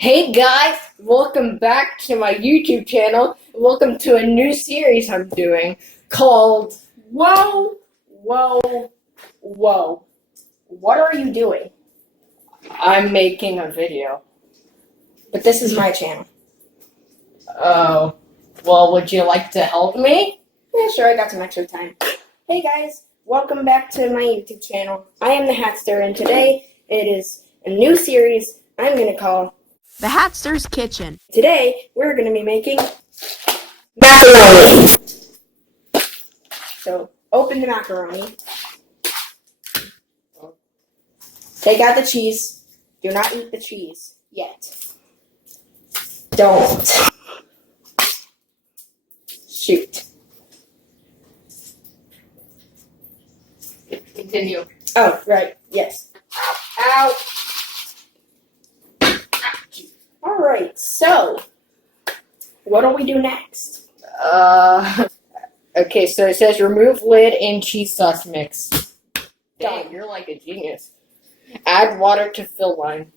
Hey guys, welcome back to my YouTube channel. Welcome to a new series I'm doing called Whoa, Whoa, Whoa. What are you doing? I'm making a video. But this is my channel. Oh, well, would you like to help me? Yeah, sure, I got some extra time. Hey guys, welcome back to my YouTube channel. I am the Hatster, and today it is a new series I'm going to call The Hatster's Kitchen. Today, we're going to be making macaroni. So, open the macaroni. Take out the cheese. Do not eat the cheese yet. Don't. Shoot. Continue. Oh, right. Yes. Ow. Alright, so, what do we do next? Okay, so it says remove lid and cheese sauce mix. Dang, you're like a genius. Add water to fill line.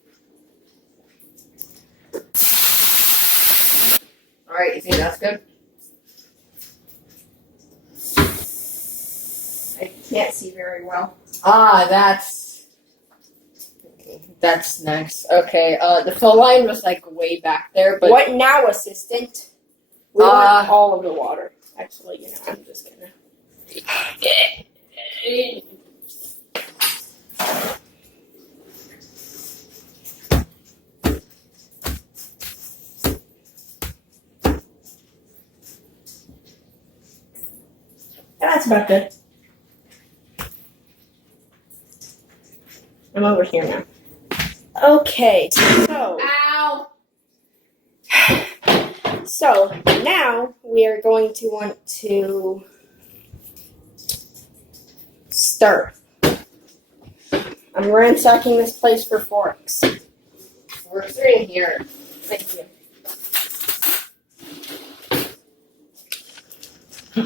Alright, you think that's good? I can't see very well. That's nice. Okay, the fill line was like way back there, but What now, assistant? We want all of the water. Actually, I'm just gonna. That's about good. I'm over here now. Okay, so. Ow! So, now we are going to want to stir. I'm ransacking this place for forks. We're sitting here. Thank you.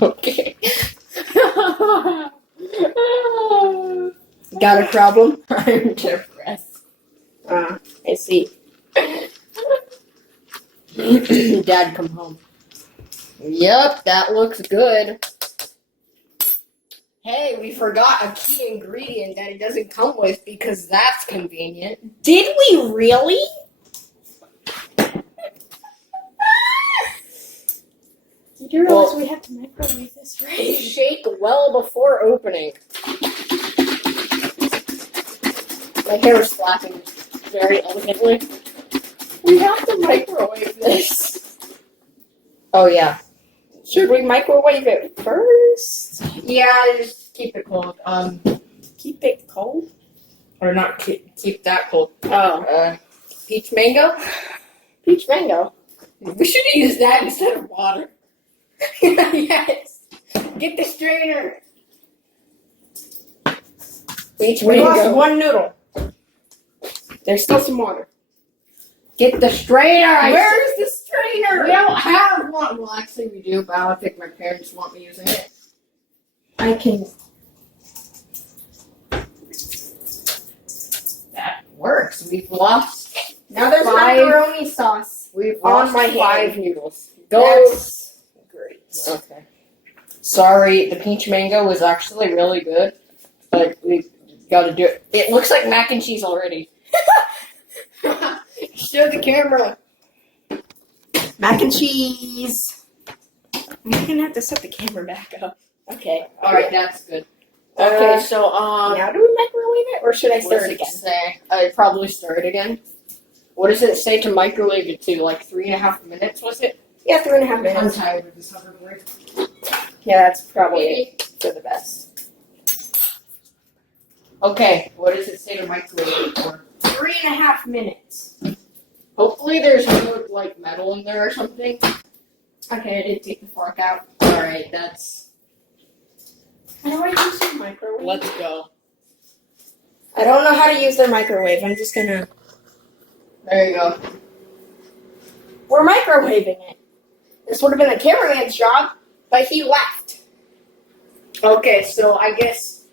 Okay. Got a problem? I'm depressed. I see. Dad, come home. Yep, that looks good. Hey, we forgot a key ingredient that it doesn't come with because that's convenient. Did we really? Did you realize we have to microwave this, right? Shake well before opening. My hair is flapping very elegantly. We have to microwave this. Oh, yeah. Should we microwave it first? Yeah, just keep it cold. Keep it cold? Or not keep that cold. Oh. Peach mango? Peach mango. We should use that instead of water. Yes. Get the strainer. Peach We lost mango. one noodle. There's still some water. Get the strainer. Where's the strainer? We don't have one. Well, actually, we do, but I don't think my parents want me using it. I can. That works. We've lost. Now there's macaroni sauce. We've On lost my 5 hand. noodles. Go. That's great. Okay. Sorry, the peach mango was actually really good, but we got to do it. It looks like mac and cheese already. Show the camera. Mac and cheese. I'm gonna have to set the camera back up. Okay. All right, that's good. Okay, Okay, so now do we microwave it, or should I what stir does it it again? say? I'd probably stir it again. What does it say to microwave it to? Like 3.5 minutes, was it? Yeah, 3.5 I'm minutes. tired of this hoverboard. Yeah, that's probably it for the best. Okay, what does it say to microwave it for? 3.5 minutes. Hopefully there's no, like, metal in there or something. Okay, I did take the fork out. Alright, that's... How do I use the microwave? Let's go. I don't know how to use their microwave. I'm just gonna. There you go. We're microwaving it. This would have been the cameraman's job, but he left. Okay, so I guess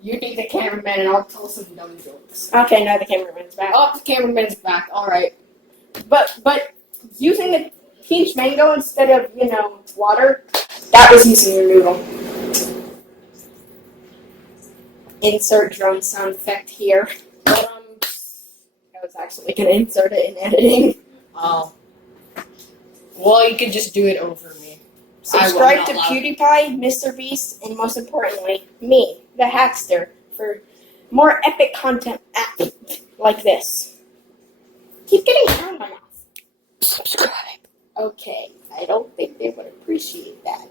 you be the cameraman and I'll tell some dumb jokes. Okay, now the cameraman's back. Oh, the cameraman's back. Alright. But using the peach mango instead of, water, that was using your noodle. Insert drone sound effect here. But, I was actually going to insert it in editing. Oh. Well, you could just do it over me. Subscribe to PewDiePie, Mr. Beast, and most importantly, me, the Hatster, for more epic content like this. Keep getting air in my mouth. Subscribe. Okay, I don't think they would appreciate that.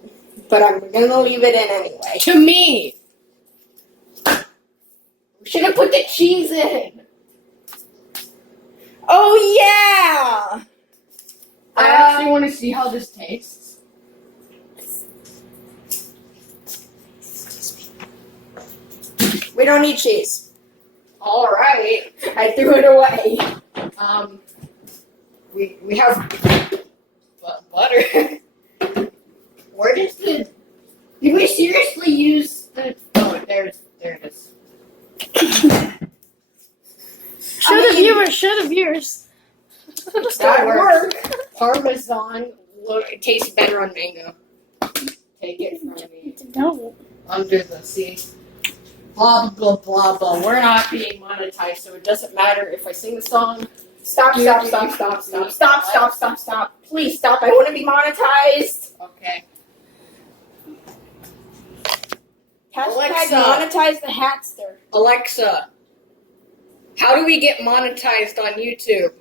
But I'm gonna leave it in anyway. To me! We should have put the cheese in! Oh yeah! I actually want to see how this tastes. We don't need cheese. Alright. I threw it away. We have butter. Where does the... Did we seriously use the... Oh, there it is. Show the viewers. That works. Parmesan tastes better on mango. Take it from me. No. Under the sea. Blah, blah, blah, blah. We're not being monetized, so it doesn't matter if I sing the song. Stop. Please stop. I want to be monetized. Okay. Hashtag Alexa. monetize the Hatster. Alexa, how do we get monetized on YouTube?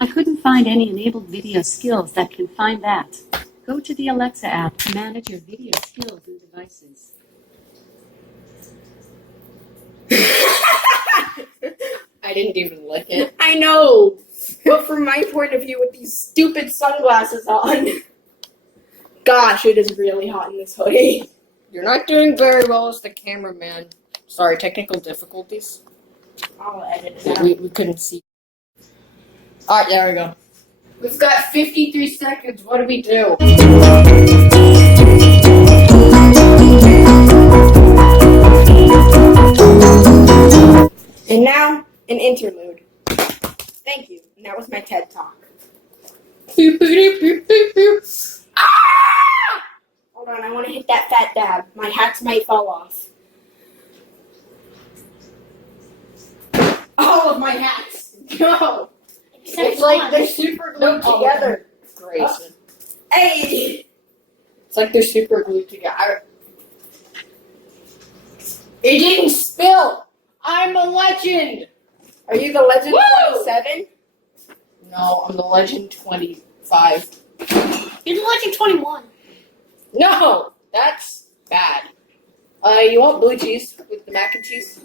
I couldn't find any enabled video skills that can find that. Go to the Alexa app to manage your video skills and devices. I didn't even lick it. I know. But from my point of view with these stupid sunglasses on, gosh, it is really hot in this hoodie. You're not doing very well as the cameraman. Sorry, technical difficulties. I'll edit it out. We couldn't see. Alright, there we go. We've got 53 seconds. What do we do? And now, an interlude. Thank you. And that was my TED Talk. Ah! Hold on, I want to hit that fat dab. My hats might fall off. All of my hats. Go. It's like they're super glued together. Grayson. Hey! It's like they're super glued together. It didn't spill. I'm a legend. Are you the Legend Woo! 27? No, I'm the legend 25. You're the Legend 21. No, that's bad. You want blue cheese with the mac and cheese?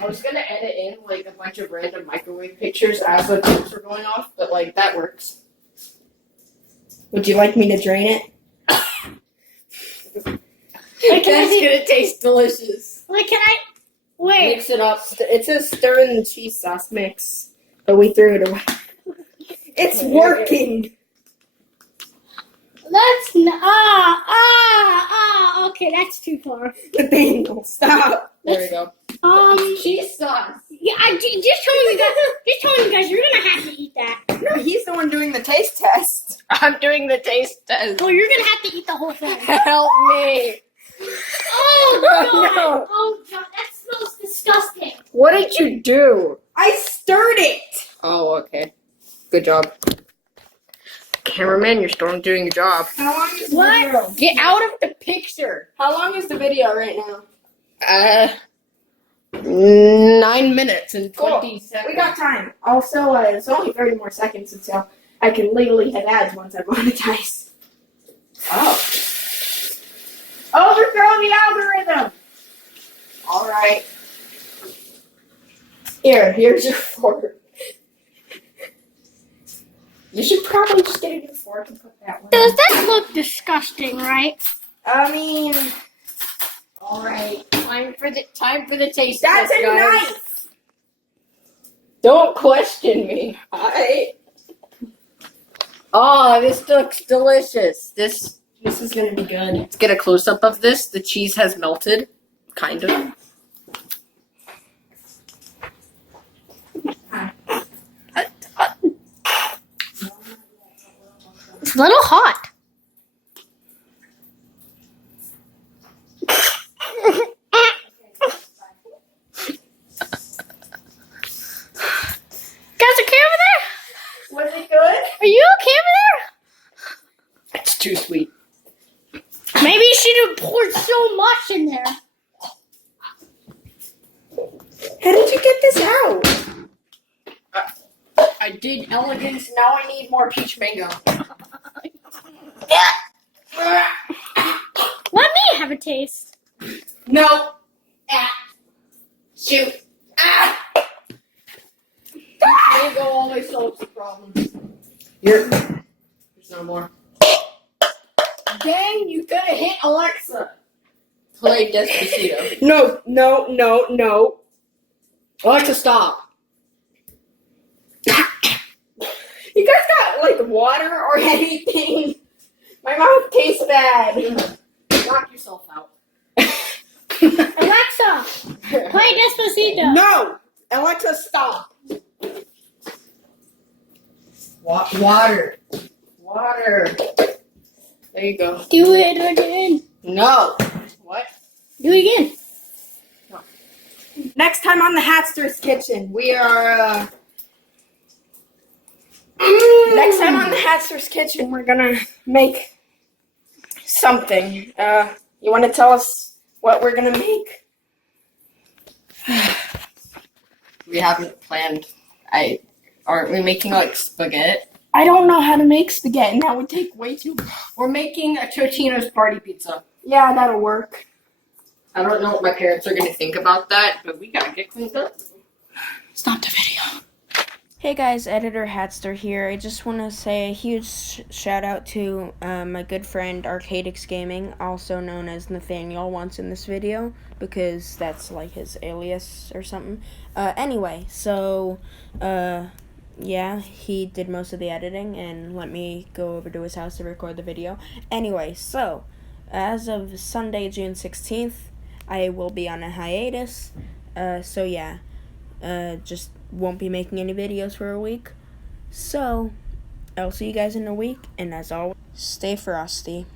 I was gonna edit in like a bunch of random microwave pictures as the clips were going off, but like that works. Would you like me to drain it? Wait, That's gonna taste delicious. can I? Wait. Mix it up. It says stir in the cheese sauce mix, but we threw it away. It's working! That's okay, that's too far. Nathaniel, stop! There we go. Cheese sauce. Yeah, just telling you guys, you're gonna have to eat that. No, he's the one doing the taste test. I'm doing the taste test. Well, you're gonna have to eat the whole thing. Help me. Oh god! No. Oh god, that smells disgusting. What did you do? I stirred it! Oh, okay. Good job. Cameraman, you're still doing your job. How long is the What? video? Get out of the picture. How long is the video right now? 9 minutes and 20 seconds. We got time. Also, it's only 30 more seconds until I can legally hit ads once I monetize. Oh. Overthrow the algorithm! Alright. Here's your fork. You should probably just get a new fork and put that one. Does that look disgusting, right? I mean, Alright. Time for the taste that's test, a guys. knife! Don't question me. Oh, this looks delicious. This is gonna be good. Let's get a close up of this. The cheese has melted, kind of. a little hot. Guys, okay over there? Was it good? Are you okay over It's too sweet. there? Maybe you should have poured so much in there. How did you get this out? I did elegance. Now I need more peach mango. Let me have a taste. No. Ah. Shoot. Ah. Peach mango always solves the problem. Here. There's no more. Dang, you could have hit Alexa. Play Despacito. No. Alexa, stop. You guys got like water or anything? My mouth tastes bad. Knock yourself out. Alexa, play Despacito. No! Alexa, stop. Water. There you go. Do it again. No. What? Do it again. Next time on the Hatster's Kitchen. We are, Next time on the Hatster's Kitchen, we're gonna make something. You want to tell us what we're gonna make? we haven't planned. Aren't we making like spaghetti? I don't know how to make spaghetti, and that would take way too long. We're making a Totino's party pizza. Yeah, that'll work. I don't know what my parents are gonna think about that, but we gotta get cleaned up. Stop the video. Hey guys, Editor Hatster here. I just want to say a huge shout out to my good friend Arcadix Gaming, also known as Nathaniel once in this video, because that's like his alias or something. Anyway, so yeah, he did most of the editing and let me go over to his house to record the video. Anyway, so as of Sunday, June 16th, I will be on a hiatus. So yeah, just won't be making any videos for a week. So I'll see you guys in a week, and as always, stay frosty.